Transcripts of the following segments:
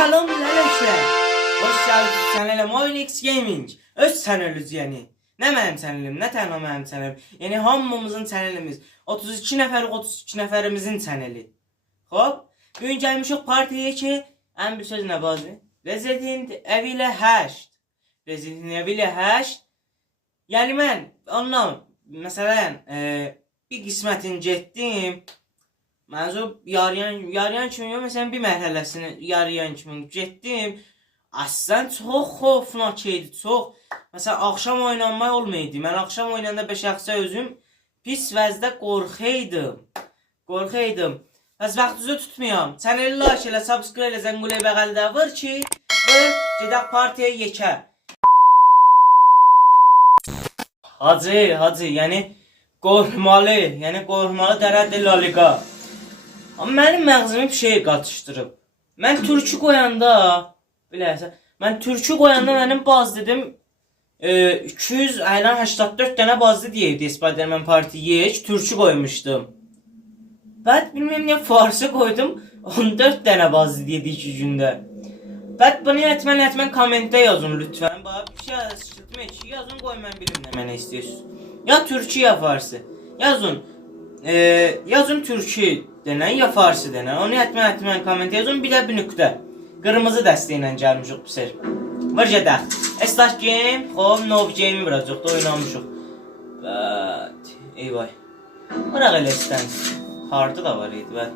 Salam arkadaşlar. Hoş geldiniz kanala Moinex Gaming. Öz kanalımız yani. Ne benim kanalım, ne tane benim kanalım. Yani hamımızın kanalımız. 32 nəfərlik 32 nəfərimizin kanalı. Hop. Bugün gelmişik partiye ki, en bir söz ne bazı? Resident Evil 8. Resident Evil 8. Yani ben ondan mesela bir qismətin getdim. Mənzur yarıyan kimi yox, məsələn bir mərhələsini yarıyan kimi getdim. Aslan çox xofnak idi, çox. Məsələn axşam oynanmaq olmaydı. Mən axşam oynayanda bəşəxsə özüm pis vəzdə qorxaydım. Bəs vaxtınızı tutmayam. Channeli like elə, subscribe elə, zəngüləyə bəğəldə vur ki, gedək partiyə yekə. Hacı, yəni qorxmalı dərəddir La Liga. Amma mənim məğzimi bir şey qatışdırıb. Mən türkü qoyanda, bilərsən, mənim baz dedim 284 dənə bazlı deyirdi Spider-Man Party Yek, türkü qoymuşdum. Bəd bilməm niyə farsı qoydum, 14 dənə bazlı deyirdi 2 gündə. Bəd bunu yətmən kommentdə yazın lütfən. Bax bir şey yazın qoy mən bilim nə mənə istəyirsiniz. Ya türkü ya farsı. Yazın türkü denən ya farsı denən. Onu yətmən kommentdə yazın. Bir də bir nöqtə. Qırmızı dəstə ilə gəlmişik bu ser. Var gedək. Start game, xoş nov game vuracaq da oynamışıq. Bəd. Eyvay. Bıraq elə istəniz. Hardı da var idi bəd.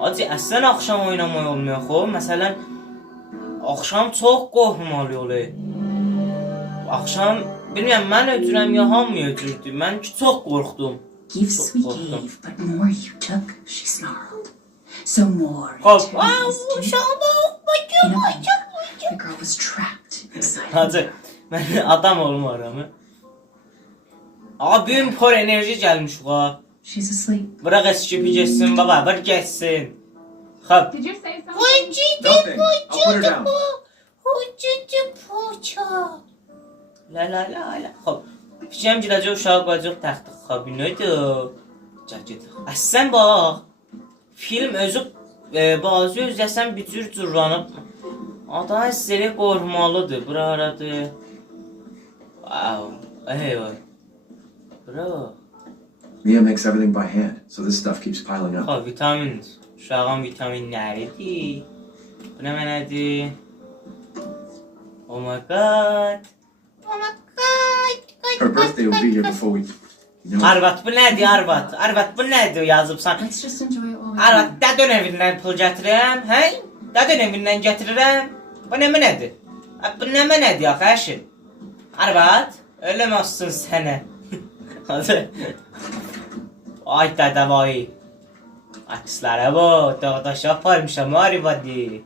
Hacı əslən axşam oynamaq olmuyor xoş. Məsələn axşam çox qorxmalı olur. Axşam bilmirəm mən öcürəm ya hamı öcürdü. Mən ki çox qorxdum. Gifts we gave, but more you took, she snarled. So more. The girl was trapped inside. Hacı, mən adam olmaram. Abim por enerji gəlmiş ola. She's asleep. Bırak eskipi geçsin baba, bırak geçsin. Hop. Did you say something? Nothing. I'll put her down. La. Hop. Pişəm gidəcək uşağı qoyacaq taxtıq kabineti. Cəket. Əsən bax. Film özü bazı özləsən bir cür cürranıb. Adam sizə qorxmalıdır. Bura aradır. Wow. Eyvay. Bro. Mia makes everything by hand, so this stuff keeps piling up. Ha vitamin. Uşağın vitaminləridir. Bu nə mənədir? Oh my god. Her birthday will be here before we... You know, Arvat bu nədir Arvat? Arvat bu nədir yazıbsan? Let's just enjoy it while we Arvat can. dədön evindən pul gətirirəm, hə? Dədön evindən gətirirəm. Bu nə nədir? Bu nə nədir axı əşi? Arvat, ölüm olsun sənə. Hadi. Ay dədə vay. Akslara bu, dağdaş yaparmışam Arvat'ı.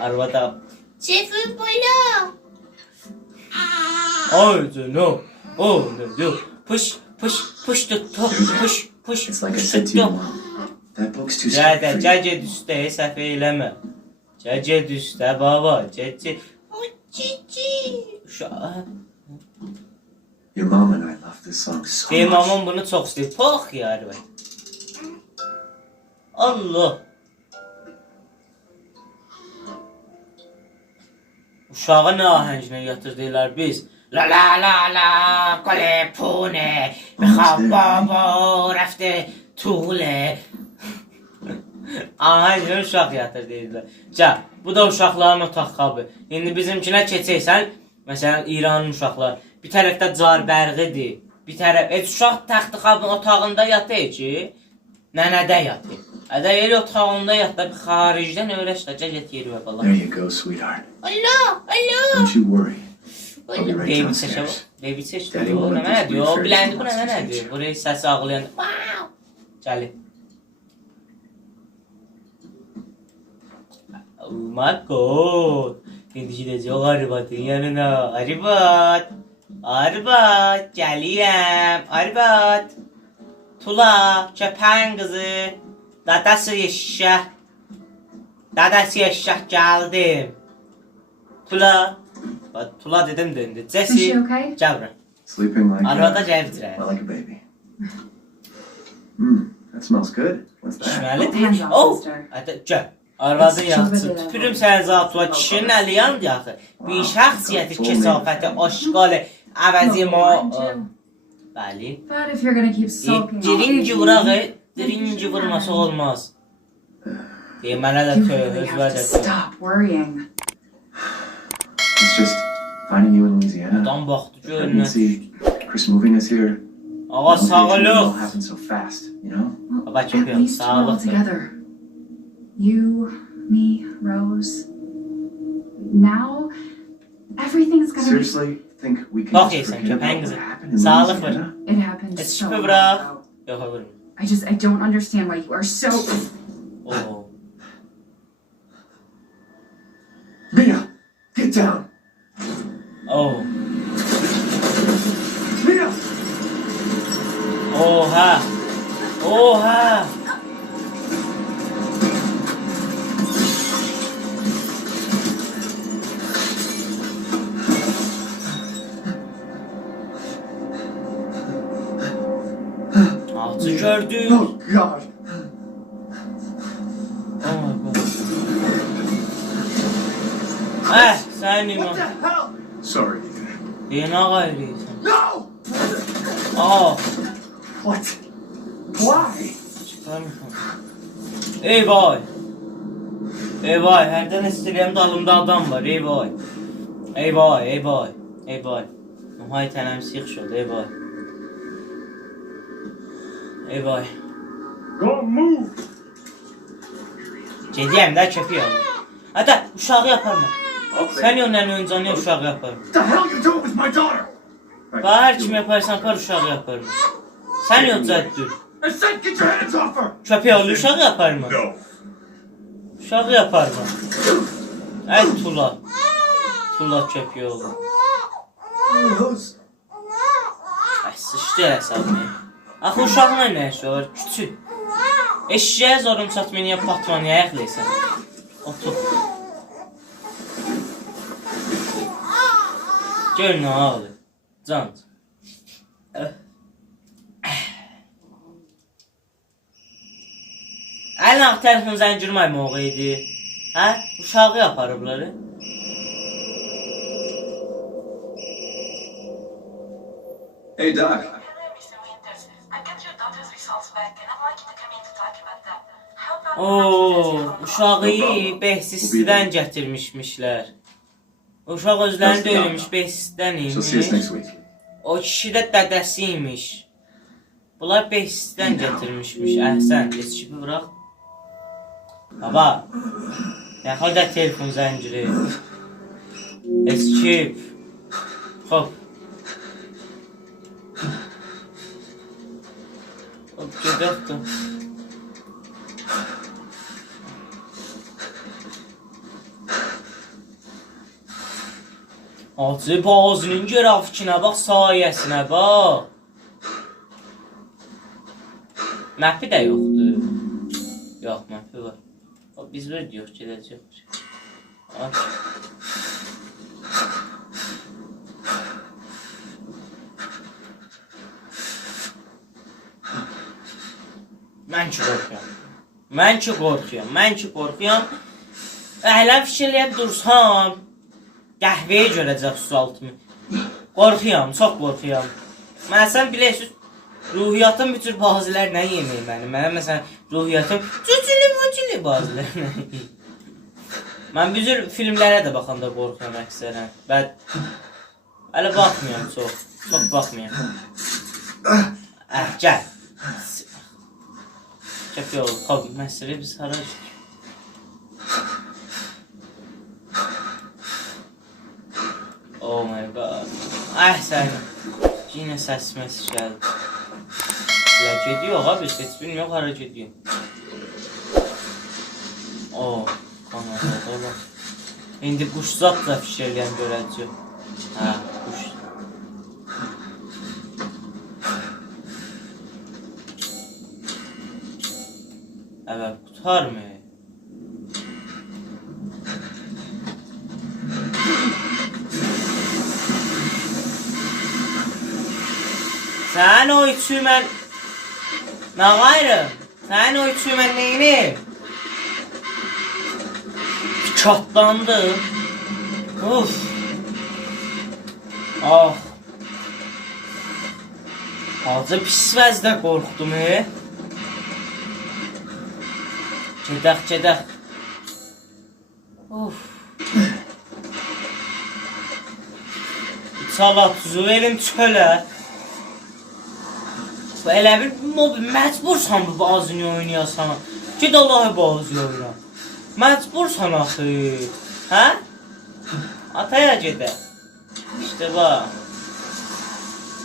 Arvat'a. Şefim bana. Ay canım. Oh no. Push tut. Push. it's like I said to you, Mom. That book's too scary for you. Cəcə düstə səhv eləmə. Cəcə düstə baba, cəcə. Cici. Uşaq. Your mom and I love this song so Benim much. mamam bunu çox istəyir. Pox yarı bak. Allah. Uşağı nə ahənglə yatırdılar biz? La kole pune bixab baba rafte tuğle. Ahənglə uşaq yatırdılar. Ca, bu da uşaqların otaq qabı. İndi bizimkinə keçəysən, məsələn İranın uşaqlar bir tərəfdə carbərğidir. Bir tərəf uşaq taxtı qabın otağında yatır ki, nənədə yatır. Ədə el otağında yatır, xaricdən öyrəşdəcə yeri və bala. There you go, sweetheart. Allah. Don't you worry. I'll be right Baby seçə downstairs. Baby seçdi. Daddy O will nə let us nədir? O refer biləndi to bu the nə monsters nədir? nature. Burayı səsi ağlayan. Wow. Gəli. Oh my god. İndi gidəcək Arvat'ın yanına. Arvat, gəliyəm. Arvat. Tula, kəpən qızı. Dadası eşşək gəldim. Tula. Tula dedim döndü. Is Jesse. she okay? Gəl. Sleeping like Arvada a, gəldirəm. like a baby. That smells good. What's that? Hands İçməlidir. off, Oh! sister. Gəl. Arvadın yaxşı. Tüpürüm sən zatla kişinin əli yandı axı. Bir şəxsiyyəti, kesafəti, aşqalı, əvəzi ma... Bəli. But if you're gonna keep sulking, Dirinci vurağı, dirinci vurması olmaz. Demənə də you tövbe, really özvə have to də tövbe. stop worrying. It's just finding you in Louisiana. Adam baxdı The görünür. pregnancy, Chris moving us here. Ağa It all sağlıq. happened so fast, you know? Well, Baba at çekiyor, least we're all sağlık. together. You, me, Rose. Now, everything's gonna Seriously, think we can Okay, just sen forget about köpeğin what kızı. happened in Sağlık Louisiana? be. It happened It's so long bra. ago. Yox, vurma. I don't understand why you are so. Oo. Mia, get down! Oo. Mia! Oha. Oha. Altı gördük. Oh, God! Oh my god. Sen iman. What the hell? Sorry, Ethan. Dina gayrıysan. No! Aa. What? Why? Çıkarmışım. Ey vay. Ey vay. Herden istiliyem dalımda adam var. Ey vay. Ey vay. Ey vay. Ey vay. Hay tənəm sıx oldu. Ey vay. Ey vay. Go move! Gediyəm də köpüyəm. Hətta uşağı yaparım. Sən ondan öncə nə uşağı yaparım. What the hell you doing with my daughter? Bahar kim yaparsan par uşağı yaparım. Sən yoxsa dur. I said get your hands off her! Köpək oğlu uşağı yaparım. No. Uşağı yaparım. Ey tula. Tula köpək oğlu. Rose. Ay sıçdı hesabını. Axı uşağına nə işi var? Küçük. Eşeğe zorum satmaya patmanı ayaqlaysan. Otur. Gör nə ağlı. Can. Əlin ağ telefon zəncirmay moğu idi. Hə? Uşağı yaparıbları. Hey, Doc. Mr. Winters, I got your daughter's results back and I'd like you to come in to talk about that. How about Oo, uşağı Behsislidən gətirmişmişlər. Uşaq özlərini döyülmüş Behsislidən So see us imiş. next week. O kişi də dədəsi imiş. Bunlar Behsislidən gətirmişmiş. Əhsən, eskipi bıraq. Baba, yaxal da telefon zənciri. Eskip. Hop. Hop, gedəkdir. Acı bazının grafikinə bax, sayəsinə bax. Məpi də yoxdur. Yox, məpi var. Biz böyle diyor, gedəcək. Ay. Mən ki qorxuyorum. Mən ki qorxuyorum. Əhləm fikirləyib dursam, qəhvəyə görəcək sualtımı. Qorxuyorum, çox qorxuyorum. Mən bilirsiniz, ruhiyyatım bir tür bazılarla yemək mənim. Mənə məsələn, ruhiyyatım cücülü bazılarla. Mən bir tür filmlərə də baxanda qorxuyorum əksərən. Mən hələ baxmıyorum çox. Çox baxmıyorum. Gəl. Köpək oğlu, xob, məsələ biz hara düşdük? Oh my god. Ay sən. Yine səs məs gəldi. Ya gediyor abi, heç bilmiyor hara gediyor. Oh, kanada bak. İndi quşzat da fişirləyən görəcək. Hə, quş. Evet, tutar mı? Sen o üçü mən... Nə gayrı? Sen o üçü mən neyini? Çatlandı. Of. Ah. Azı pis vəzdə qorxdum. Gedək. Of. Salat tuzu verin çölə. Elə bir mobil məcbursan bu bazını oynayasan. Ged Allah'a bazı oyna. Məcbursan axı. Hə? Ataya gedək. İşte bak.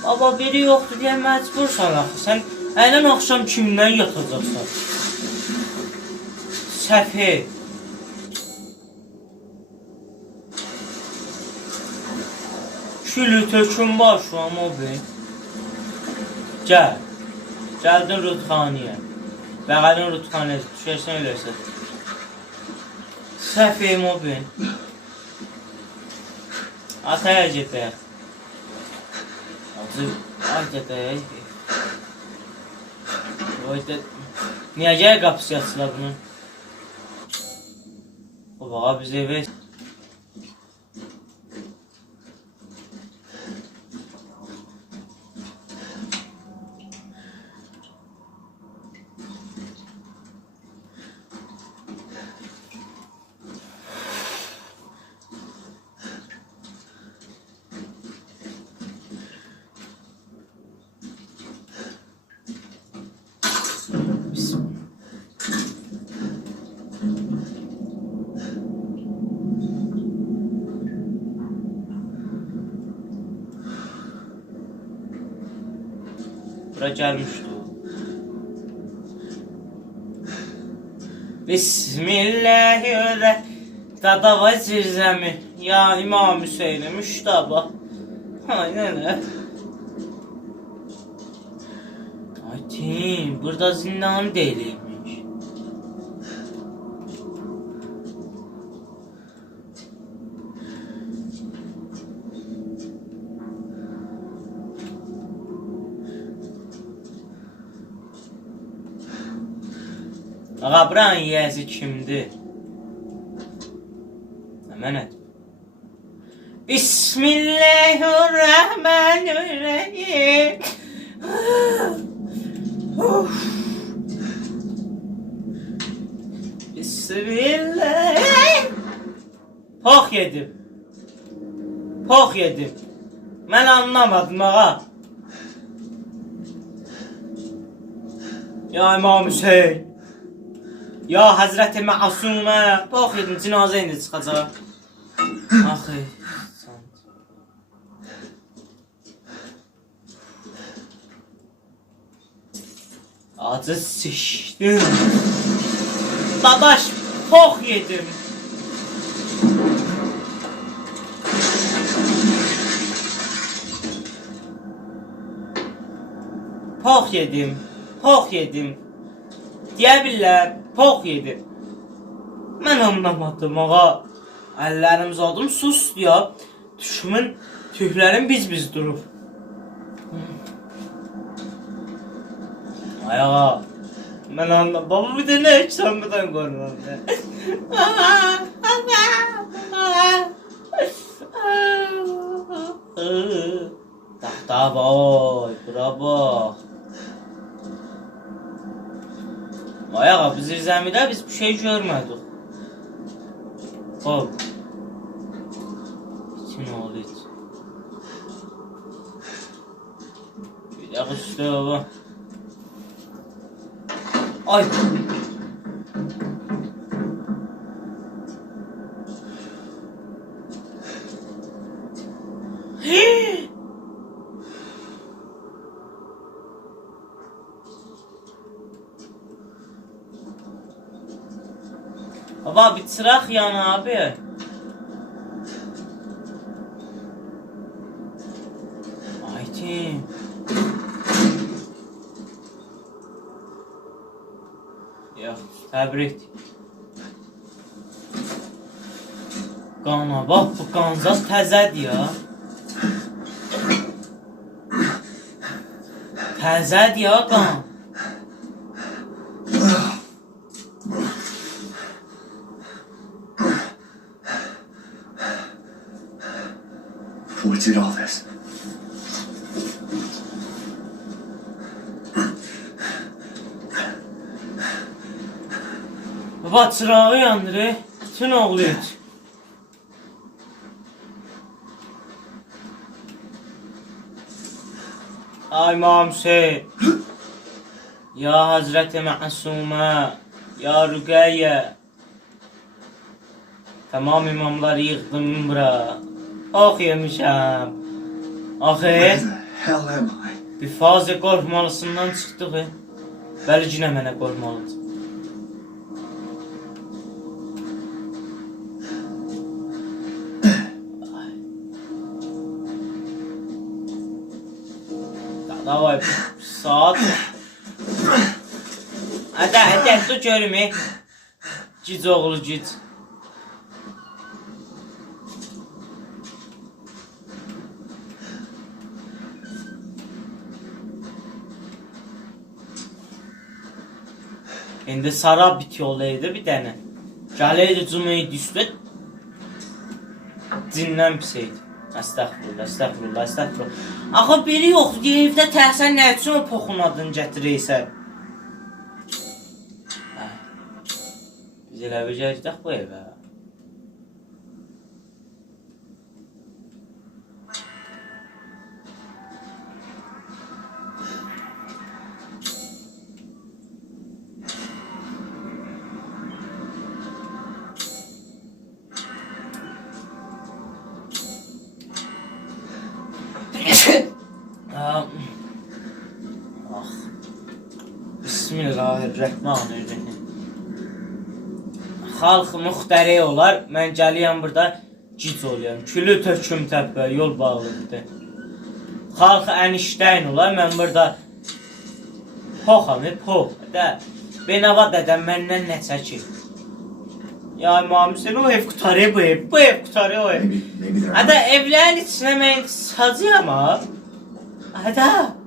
Baba biri yoxdur deyə məcbursan axı. Sən ələn axşam kimdən yatacaqsan? Səfi. Külü tökün var şu an mobil. Gəl. Gəldin rütxaniyə. Bəğəlin rütxaniyə düşərsən eləsən. Səfi mobil. Ataya gedək. Ay gedək. Niyə gəl qapısı yatsılar bunun? O bağa biz evə. Bura gəlmişdi o. Bismillahirrahmanirrahim. Dadava zirzəmi. Ya İmam Hüseyin'e müştaba. Aynen öyle. Ay tim, burada zindan değilmiş. Ağa buranın yiyəsi kimdir? Hemen et. Bismillahirrahmanirrahim. Bismillah. Pox yedim. Ben anlamadım ağa. Ya İmam Hüseyin. Ya Hazreti Masume. Pox yedim, cinazə indi çıxacaq. Axı. Acı sıçdım. Dadaş, pox yedim. Pox yedim. Deyə bilirlər, pox yedim. Mən anlamadım ağa. Əllərimiz aldım, sus ya. Düşümün tüylərim biz durub. Ay ağa. Mən anlamadım. Baba bir də nə içsən buradan qorunam. Tahta vay, bura bax. Ay ağa, biz zirzəmidə biz bir şey görmədik. Hop. İçin oldu hiç. Bir dakika üstü baba. Ay. Baba bir çırak yana abi. Aytin. Yox, təbrik. Qana bax, bu qanzaz təzədir ya. Təzədir ya qan. What did all this? Baba çırağı yandırı. Bütün oğlu et. Ay İmam Hüseyin. Ya Hazreti Masume. Ya Rüqeyye. Tamam imamları yığdım bura. Ah yemişəm. Axı. Where the hell am I? Bir fazla qorxmalısından çıxdıq. Bəli cinə mənə qorxmalıdır. Davay saat. Hadi dur görüm. Gic oğlu gic. İndi sarab bit yoldaydı bir tane. Gələydi cümeydi üstə. Cindən pis idi. Estağfurullah, estağfurullah, estağfurullah. Axı biri yoxdur ki, evdə təhsən nə üçün o poxun adını gətirəysən? Biz elə becərdək bu evə. Bismillahirrahmanirrahim. Xalq müxtəri olar. Mən gəliyəm burada gic oluyorum. Külü töküm təpə yol bağlıdır. Xalq əniştəyin olar. Mən burada poxam, pox. Benava dədəm məndən nə çəkir? Ya İmam Hüseyin o ev qutarı bu ev. Bu ev qutarı o ev. Maybe they're Ada evlərin içinə mən sazıyam ha. Ada.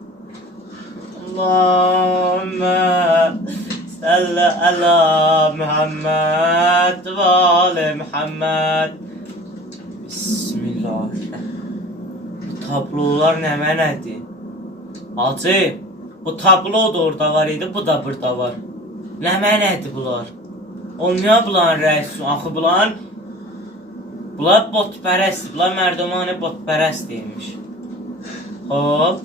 Allahümme salli ala Muhammed ve ali Muhammed. Bismillahirrahmanirrahim. Bu tablolar nə mənədir? Hacı, bu tablo da orada var idi, bu da burada var. Nə mənədir bunlar? Olmuyor bunların rəisi, axı bunlar botpərəst, bunlar mərdumani botpərəst deyilmiş. Hop.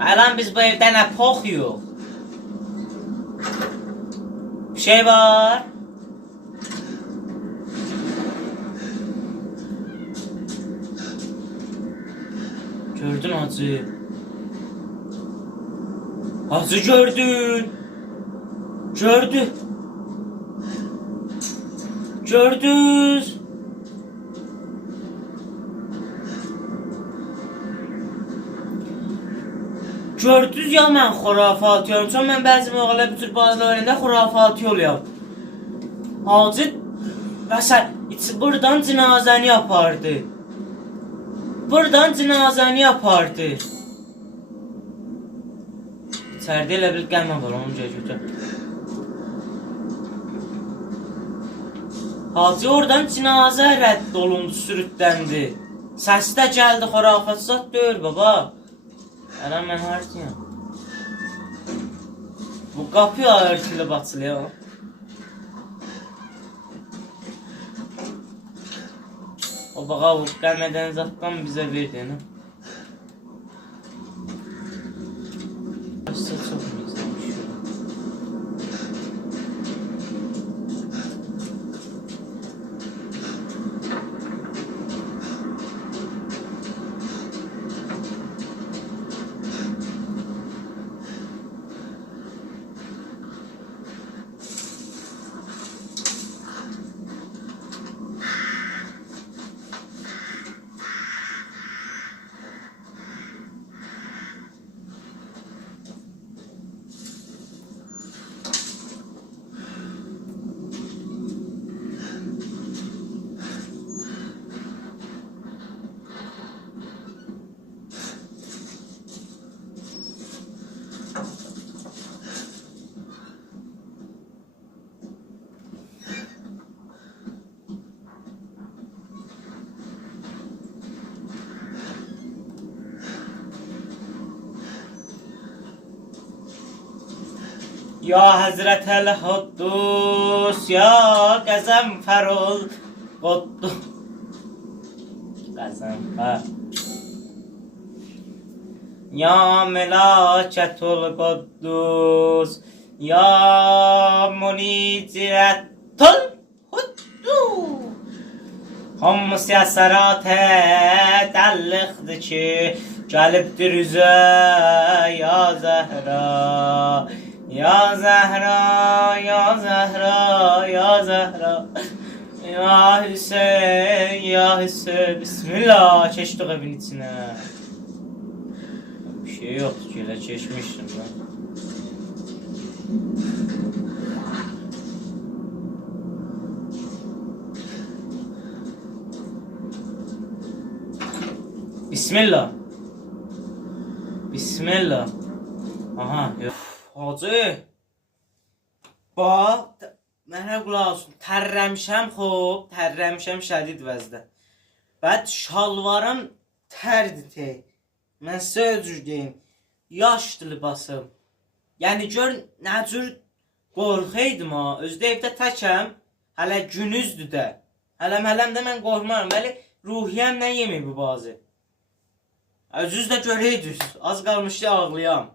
Alan biz bu evdə nə pox yox. Bir şey var. Gördün hacı. Hacı gördün. Gördü. Gördünüz. Gördünüz ya mən xurafat yorum. Çünki mən bəzi məqalə bu tür bazılarında xurafat oluyorum. Hacı məsəl buradan cinazəni yapardı. Buradan cinazəni yapardı. İçəridə elə bir qəmə var, onu götür. Hacı oradan cinazə rədd olundu, sürütləndi. Səs də gəldi, xurafat zat deyil baba. Ələn mən harcıyam. Bu qapı örtülüb açılıyor. O bağa bu gəlmədən zatdan bizə verdi. Çok güzelmiş. Ya Həzrətəl Quddus, ya Qəzənfərul Quddus. Qəzənfər. Ya Meləkətul Quddus, ya Municətul Quddus. Hamısı əsəratə dəlliqdir ki, gəlibdir üzə, ya Zəhra. Ya Zəhra, ya Zəhra, ya Zəhra. Ya Hüseyin, ya Hüseyin. Bismillah, keçdik evin içinə. Bir şey yoktu ki, elə keçmişdim ben. Bismillah. Bismillah. Aha, yok. Hacı. Bax, mənə qulaq olsun. Tərrəmişəm xob, tərrəmişəm şədid vəzdə. Bəd şalvarım tərdir. Mən sizə özür deyim. Yaşdı libasım. Yəni gör nə cür qorxaydım ha. Özdə evdə təkəm. Hələ günüzdür də. Hələm də mən qorxmaram. Bəli ruhiyəm nə yemi bu bazı. Özünüz də görəydiniz. Az qalmışdı ağlayam.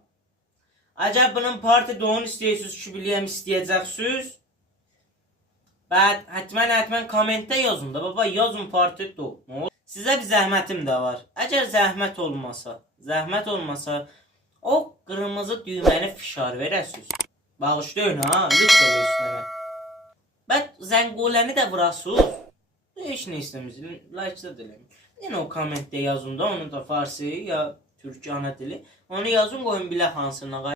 Acaba bunun parti doğun istəyirsiniz ki, biləyəm istəyəcəksiniz. Bəd həttmən kommentdə yazın da. Baba yazın parti doğ. Sizə bir zəhmətim də var. Əgər zəhmət olmasa o qırmızı düyməni fişar verəsiniz. Bağışlayın ha, lütfen üstünə. Bəd zəngoləni də vurasınız. Heç nə istəmirsiniz. Like-da eləyin. Yine o kommentdə yazın da, onu da farsi ya Türkçe ana dili. Onu yazın, qoyun bilə hansına.